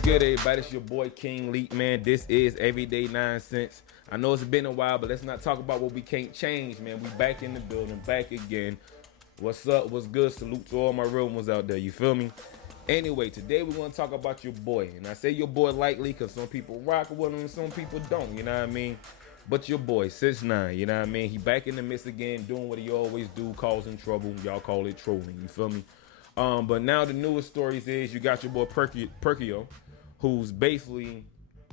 What's good, everybody? It's your boy King Leak, man. This is Everyday 9 Cents. I know it's been a while, but let's not talk about what we can't change, man. We back in the building, back again. What's up? What's good? Salute to all my real ones out there. You feel me? Anyway, today we're going to talk about your boy. And I say your boy lightly because some people rock with him and some people don't, you know what I mean? But your boy, 6ix9ine, you know what I mean? He back in the midst again, doing what he always do, causing trouble. Y'all call it trolling, you feel me? But now the newest stories is you got your boy Perkio, who's basically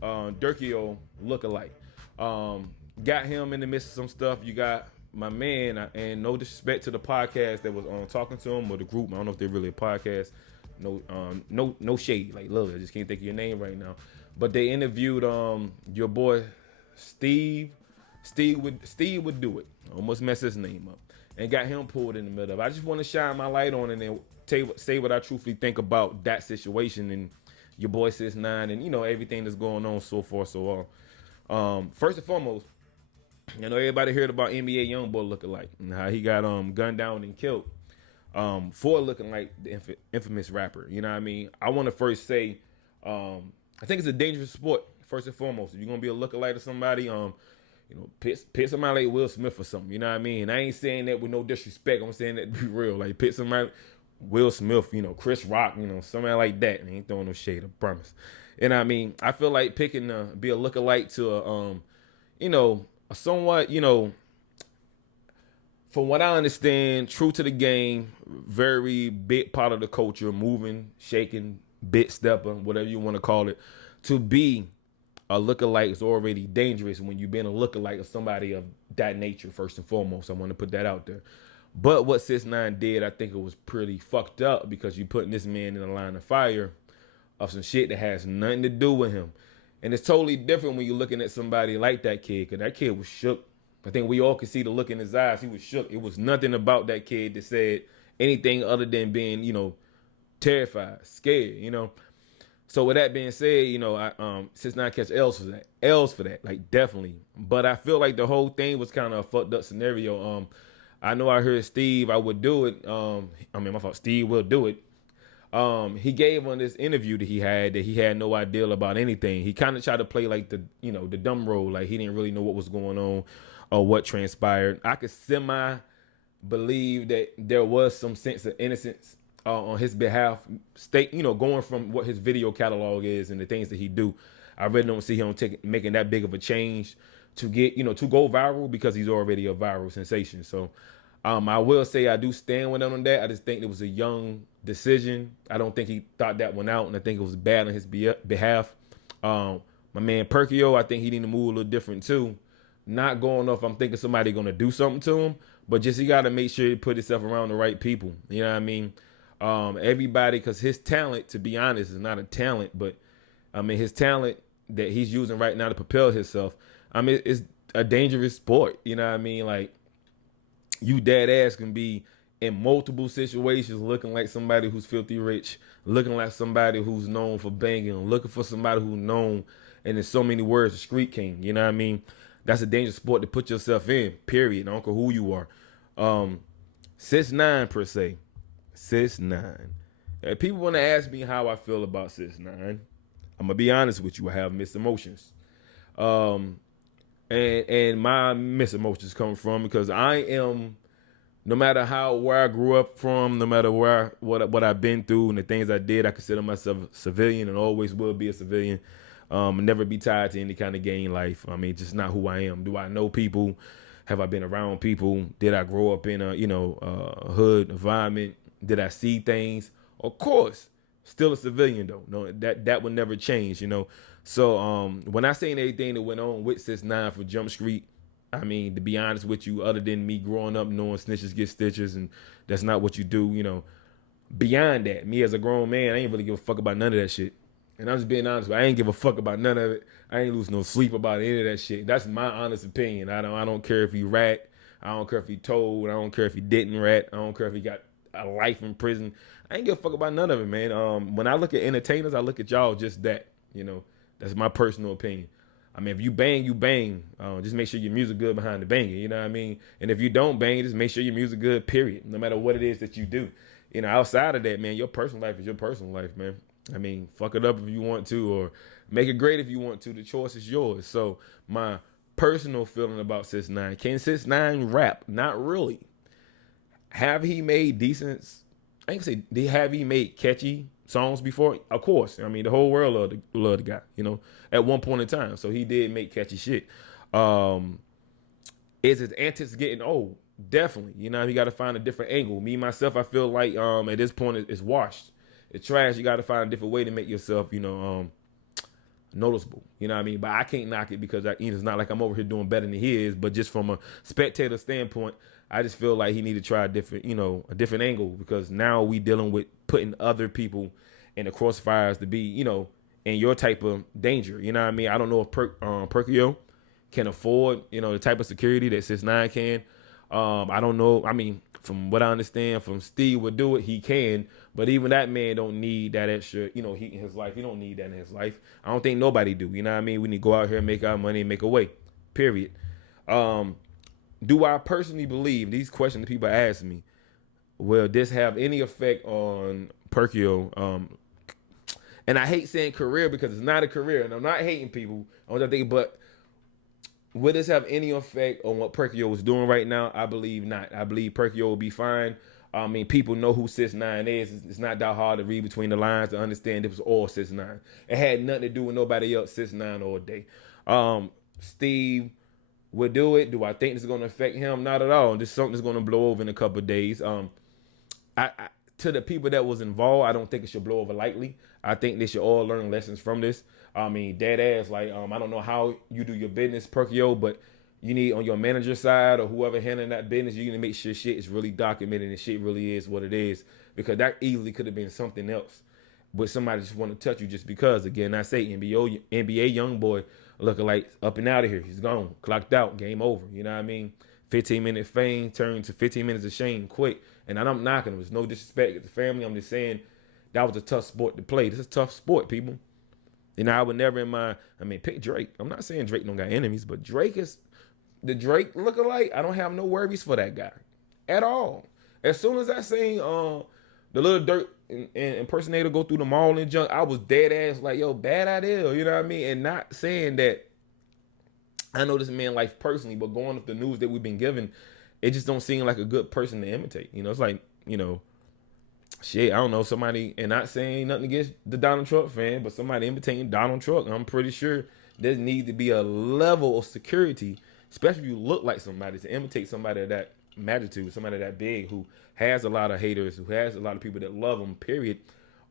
Durkio lookalike. Got him in the midst of some stuff. You got my man, and no disrespect to the podcast that was talking to him or the group. I don't know if they're really a podcast. No shade. Like, look, I just can't think of your name right now. But they interviewed your boy Steve. Steve would do it. Almost messed his name up and got him pulled in the middle of it. I just want to shine my light on it and say what I truthfully think about that situation and your boy 6ix9ine and, you know, everything that's going on so far, so on. First and foremost, you know, everybody heard about NBA YoungBoy lookalike and how he got gunned down and killed for looking like the infamous rapper. You know what I mean? I want to first say, I think it's a dangerous sport, first and foremost. If you're going to be a lookalike to somebody, you know, pick somebody like Will Smith or something. You know what I mean? And I ain't saying that with no disrespect. I'm saying that to be real. Like, pick somebody, Will Smith, you know, Chris Rock, you know, somebody like that. I ain't throwing no shade, I promise. And I mean, I feel like picking be a lookalike to a, you know, a somewhat, you know, from what I understand, true to the game, very big part of the culture, moving, shaking, bit stepper, whatever you want to call it, to be a lookalike is already dangerous when you've been a lookalike of somebody of that nature, first and foremost. I want to put that out there. But what 6ix9ine did, I think it was pretty fucked up because you're putting this man in the line of fire of some shit that has nothing to do with him. And it's totally different when you're looking at somebody like that kid, because that kid was shook. I think we all could see the look in his eyes. He was shook. It was nothing about that kid that said anything other than being, you know, terrified, scared, you know. So with that being said, you know, 6ix9ine catch L's for that, like definitely. But I feel like the whole thing was kind of a fucked up scenario. I know I heard Steve, I would do it. I mean, my fault, Steve will do it. He gave on this interview that he had no idea about anything. He kind of tried to play like the, you know, the dumb role, like he didn't really know what was going on or what transpired. I could semi believe that there was some sense of innocence on his behalf, you know, going from what his video catalog is and the things that he do. I really don't see him making that big of a change to get, you know, to go viral because he's already a viral sensation. So I will say I do stand with him on that. I just think it was a young decision. I don't think he thought that one out, and I think it was bad on his behalf. My man Perkio, I think he need to move a little different too. Not going off, I'm thinking somebody gonna do something to him, but just he gotta make sure he put himself around the right people. You know what I mean? Everybody, because his talent, to be honest, is not a talent, but I mean his talent that he's using right now to propel himself. I mean, it's a dangerous sport. You know what I mean? Like, you dead ass can be in multiple situations looking like somebody who's filthy rich, looking like somebody who's known for banging, looking for somebody who's known, and in so many words, a street king. You know what I mean? That's a dangerous sport to put yourself in, period. I don't care who you are. 6ix9ine per se. 6ix9ine. If people want to ask me how I feel about 6ix9ine, I'm going to be honest with you. I have mixed emotions. And my mixed emotions come from because I am, no matter where I grew up from, no matter what I've been through and the things I did, I consider myself a civilian and always will be a civilian. Never be tied to any kind of gang life. I mean, just not who I am. Do I know people? Have I been around people? Did I grow up in a, you know, hood environment? Did I see things? Of course, still a civilian though. No, that would never change, you know. So when I seen everything that went on with 6ix9ine for Jump Street, I mean, to be honest with you, other than me growing up knowing snitches get stitches and that's not what you do, you know, beyond that, me as a grown man, I ain't really give a fuck about none of that shit. And I'm just being honest with you, I ain't give a fuck about none of it. I ain't lose no sleep about any of that shit. That's my honest opinion. I don't care if he rat. I don't care if he told. I don't care if he didn't rat. I don't care if he got a life in prison. I ain't give a fuck about none of it, man. When I look at entertainers, I look at y'all just that, you know. That's my personal opinion. I mean, if you bang, you bang. Just make sure your music good behind the banging, you know what I mean? And if you don't bang, just make sure your music good, period. No matter what it is that you do. You know, outside of that, man, your personal life is your personal life, man. I mean, fuck it up if you want to, or make it great if you want to. The choice is yours. So my personal feeling about 6ix9ine, can 6ix9ine rap? Not really. Have he made decent? I ain't gonna say have he made catchy songs before? Of course. I mean, the whole world love the guy. You know, at one point in time, so he did make catchy shit. Is his antics getting old? Definitely. You know, you got to find a different angle. Me myself, I feel like at this point it's washed. It's trash. You got to find a different way to make yourself, noticeable. You know what I mean? But I can't knock it because it's not like I'm over here doing better than he is. But just from a spectator standpoint, I just feel like he need to try a different angle, because now we dealing with putting other people in the crossfires to be, in your type of danger. You know what I mean? I don't know if Perkio can afford, the type of security that 6ix9ine can. I don't know. I mean, from what I understand from Stevewilldoit, he can, but even that man don't need that extra, heat in his life. He don't need that in his life. I don't think nobody do. You know what I mean? We need to go out here and make our money and make a way. Period. Do I personally believe, these questions that people ask me, will this have any effect on Perkio? And I hate saying career because it's not a career, and I'm not hating people. But will this have any effect on what Perkio is doing right now? I believe not. I believe Perkio will be fine. I mean, people know who 6ix9ine is. It's not that hard to read between the lines to understand it was all 6ix9ine. It had nothing to do with nobody else, 6ix9ine all day. Steve would do it. Do I think this is going to affect him? Not at all. This is something that's going to blow over in a couple of days. To the people that was involved, I don't think it should blow over lightly. I think they should all learn lessons from this. I mean, dead ass, I don't know how you do your business, Perkio, but you need on your manager side or whoever handling that business, you need to make sure shit is really documented and shit really is what it is, because that easily could have been something else. But somebody just want to touch you just because. Again, I say NBA young boy looking like up and out of here. He's gone, clocked out, game over. You know what I mean? 15-minute fame turned to 15 minutes of shame quick. And I'm knocking him. There's no disrespect to the family. I'm just saying that was a tough sport to play. This is a tough sport, people. I would never pick Drake. I'm not saying Drake don't got enemies, but Drake is the Drake lookalike. I don't have no worries for that guy at all. As soon as I seen the little Durk impersonator go through the mall and junk, I was dead ass like, yo, bad idea. You know what I mean? And not saying that I know this man life personally, but going off the news that we've been given, it just don't seem like a good person to imitate. It's like, shit, I don't know, somebody, and not saying nothing against the Donald Trump fan, but somebody imitating Donald Trump, I'm pretty sure there needs to be a level of security, especially if you look like somebody, to imitate somebody of that magnitude, somebody that big, who has a lot of haters, who has a lot of people that love them, period.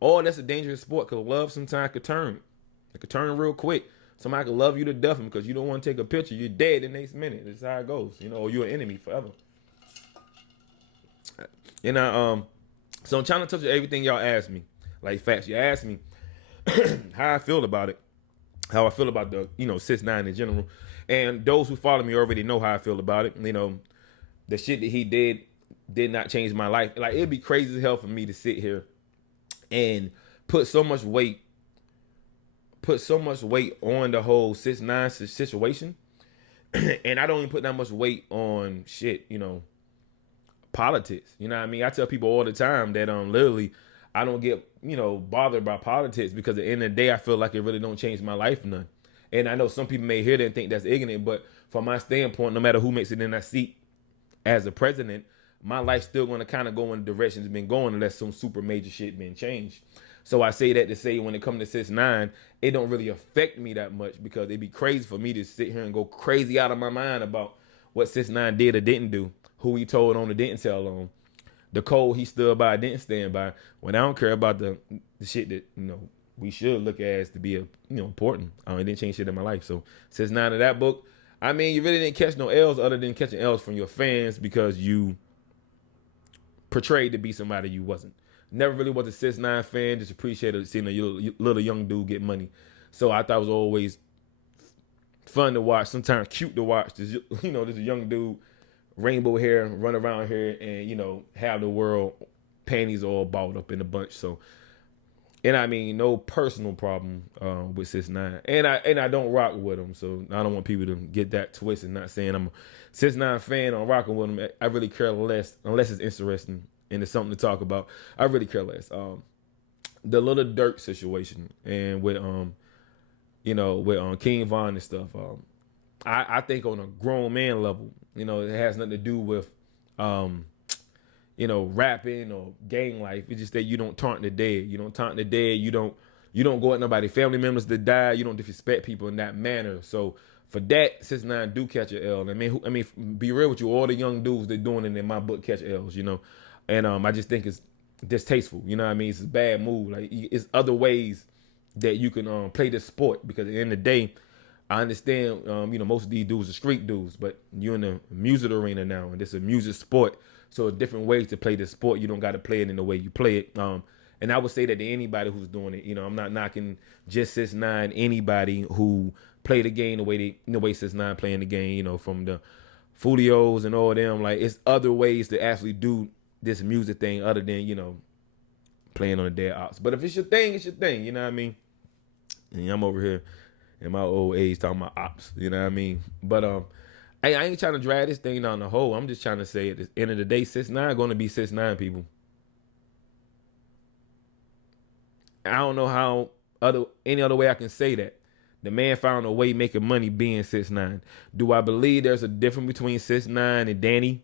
Oh, that's a dangerous sport, because love sometimes could turn. It could turn real quick. Somebody could love you to death, and because you don't want to take a picture, you're dead the next minute. That's how it goes, or you're an enemy forever. So I'm trying to touch everything y'all asked me. Like facts, you asked me how I feel about it, how I feel about the 6ix9ine in general, and those who follow me already know how I feel about it. The shit that he did not change my life. Like, it'd be crazy as hell for me to sit here and put so much weight on the whole 6ix9ine situation, and I don't even put that much weight on shit, politics. You know what I mean? I tell people all the time that literally I don't get, bothered by politics, because at the end of the day, I feel like it really don't change my life none. And I know some people may hear that and think that's ignorant, but from my standpoint, no matter who makes it in that seat as a president, my life's still going to kind of go in the direction it's been going, unless some super major shit been changed. So I say that to say, when it comes to 6ix9ine, it don't really affect me that much, because it'd be crazy for me to sit here and go crazy out of my mind about what 6ix9ine did or didn't do, who he told on or didn't tell on, the code he stood by, didn't stand by. When I don't care about the shit that we should look at as to be important. It didn't change shit in my life. So 6ix9ine of that book, I mean, you really didn't catch no L's other than catching L's from your fans, because you portrayed to be somebody you wasn't. Never really was a 6ix9ine fan. Just appreciated seeing a little young dude get money. So I thought it was always fun to watch. Sometimes cute to watch. This young dude, rainbow hair, run around here and have the world panties all balled up in a bunch. So, and I mean, no personal problem with 6ix9ine, and I don't rock with him. So I don't want people to get that twisted. Not saying I'm a 6ix9ine fan or rocking with him. I really care less, unless it's interesting and it's something to talk about. I really care less. the little Durk situation and with with King Von and stuff. I think on a grown man level, it has nothing to do with rapping or gang life. It's just that you don't taunt the dead. You don't taunt the dead. You don't go at nobody family members that die. You don't disrespect people in that manner. So for that, 6ix9ine do catch an L. I mean, be real with you, all the young dudes that doing it in my book catch L's, And I just think it's distasteful. You know what I mean? It's a bad move. Like, it's other ways that you can play this sport, because at the end of the day, I understand, most of these dudes are street dudes, but you're in the music arena now, and it's a music sport. So different ways to play this sport. You don't got to play it in the way you play it. And I would say that to anybody who's doing it, I'm not knocking just 6ix9ine, anybody who play the game the way 6ix9ine playing the game, from the Fulios and all them. Like, it's other ways to actually do this music thing other than, playing on the dead ops. But if it's your thing, it's your thing, you know what I mean? And I'm over here in my old age talking about ops, you know what I mean? But hey, I ain't trying to drag this thing down the hole. I'm just trying to say at the end of the day, 6ix9ine going to be 6ix9ine, people. I don't know how any other way I can say that. The man found a way making money being 6ix9ine. Do I believe there's a difference between 6ix9ine and Danny?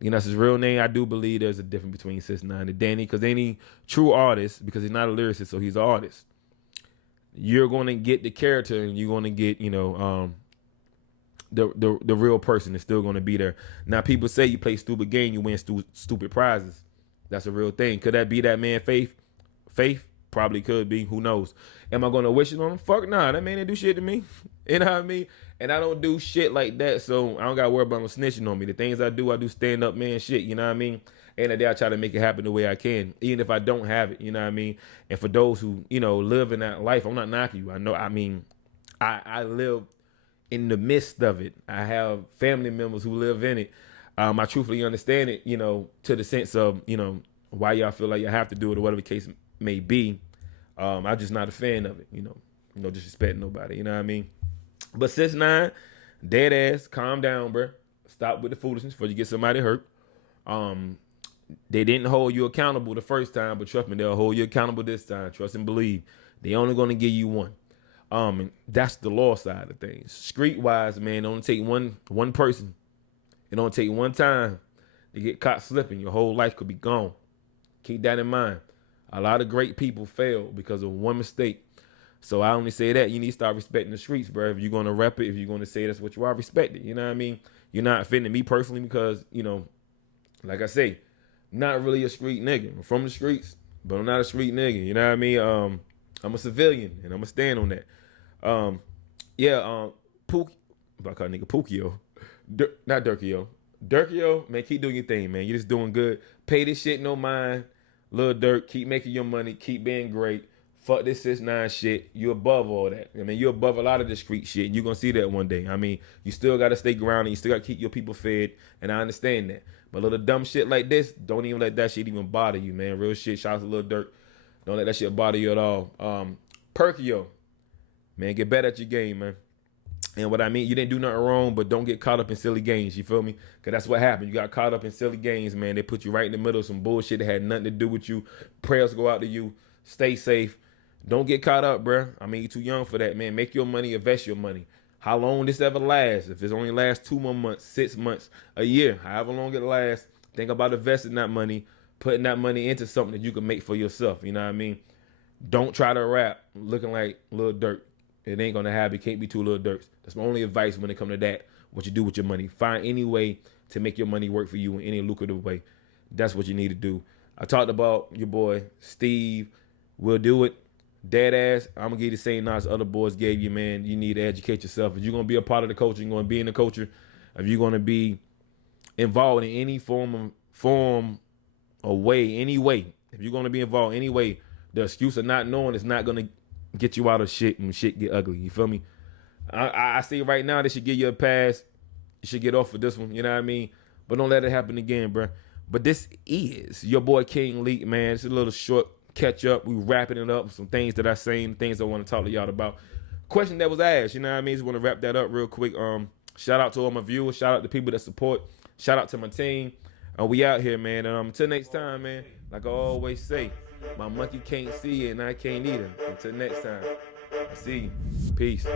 That's his real name. I do believe there's a difference between 6ix9ine and Danny, because any true artist, because he's not a lyricist, so he's an artist, you're going to get the character, and you're going to get, the real person is still going to be there. Now, people say you play stupid game, you win stupid prizes. That's a real thing. Could that be that man Faith? Faith? Probably could be. Who knows? Am I going to wish it on him? Fuck nah. That man didn't do shit to me. You know what I mean? And I don't do shit like that, so I don't got to worry about him snitching on me. The things I do stand up man shit. You know what I mean? And I try to make it happen the way I can, even if I don't have it. You know what I mean? And for those who, live in that life, I'm not knocking you. I know, I live in the midst of it. I have family members who live in it. I truthfully understand it, to the sense of, why y'all feel like you have to do it or whatever the case may be. I'm just not a fan of it, no disrespecting nobody, you know what I mean? But 6ix9ine, dead ass, calm down, bro. Stop with the foolishness before you get somebody hurt. They didn't hold you accountable the first time, but trust me, they'll hold you accountable this time. Trust and believe. They only going to give you one. And that's the law side of things. Street-wise, man, it only take one person. It only take one time to get caught slipping. Your whole life could be gone. Keep that in mind. A lot of great people fail because of one mistake. So I only say that you need to start respecting the streets, bro. If you're going to rep it, if you're going to say that's what you are, respect it. You know what I mean? You're not offending me personally because, like I say, I'm not really a street nigga. I'm from the streets, but I'm not a street nigga. You know what I mean? I'm a civilian, and I'm going to stand on that. Pook, I call nigga Perkio. Not Durkio. Durkio, man, keep doing your thing, man. You're just doing good. Pay this shit no mind. Lil Durk, keep making your money. Keep being great. Fuck this 6ix9ine shit. You above all that. I mean, you're above a lot of the street shit. And you're going to see that one day. I mean, you still got to stay grounded. You still got to keep your people fed. And I understand that. But little dumb shit like this, don't even let that shit even bother you, man. Real shit. Shout out to Lil Durk. Don't let that shit bother you at all. Perkio, man, get better at your game, man. And what I mean, you didn't do nothing wrong, but don't get caught up in silly games. You feel me? Because that's what happened. You got caught up in silly games, man. They put you right in the middle of some bullshit that had nothing to do with you. Prayers go out to you. Stay safe. Don't get caught up, bruh. I mean, you're too young for that, man. Make your money, invest your money. How long this ever lasts? If it only lasts 2 more months, 6 months, a year, however long it lasts, think about investing that money, putting that money into something that you can make for yourself. You know what I mean? Don't try to rap looking like Lil Durk. It ain't gonna happen. It can't be two Lil Durks. That's my only advice when it comes to that. What you do with your money. Find any way to make your money work for you in any lucrative way. That's what you need to do. I talked about your boy Steve. Will do it. Dead ass. I'm gonna give you the same knowledge other boys gave you, man. You need to educate yourself. If you're gonna be a part of the culture, you're gonna be in the culture. If you're gonna be involved in any form or way, any way. If you're gonna be involved any way, the excuse of not knowing is not gonna get you out of shit and shit get ugly. You feel me? I see right now they should give you a pass. You should get off for this one. You know what I mean? But don't let it happen again, bro. But this is your boy King Leak, man. It's a little short catch up. We wrapping it up. Some things that I seen, things I want to talk to y'all about. Question that was asked. You know what I mean? Just want to wrap that up real quick. Shout out to all my viewers. Shout out to people that support. Shout out to my team. We out here, man. And until next time, man. Like I always say. My monkey can't see it and I can't either. Until next time, see you. Peace.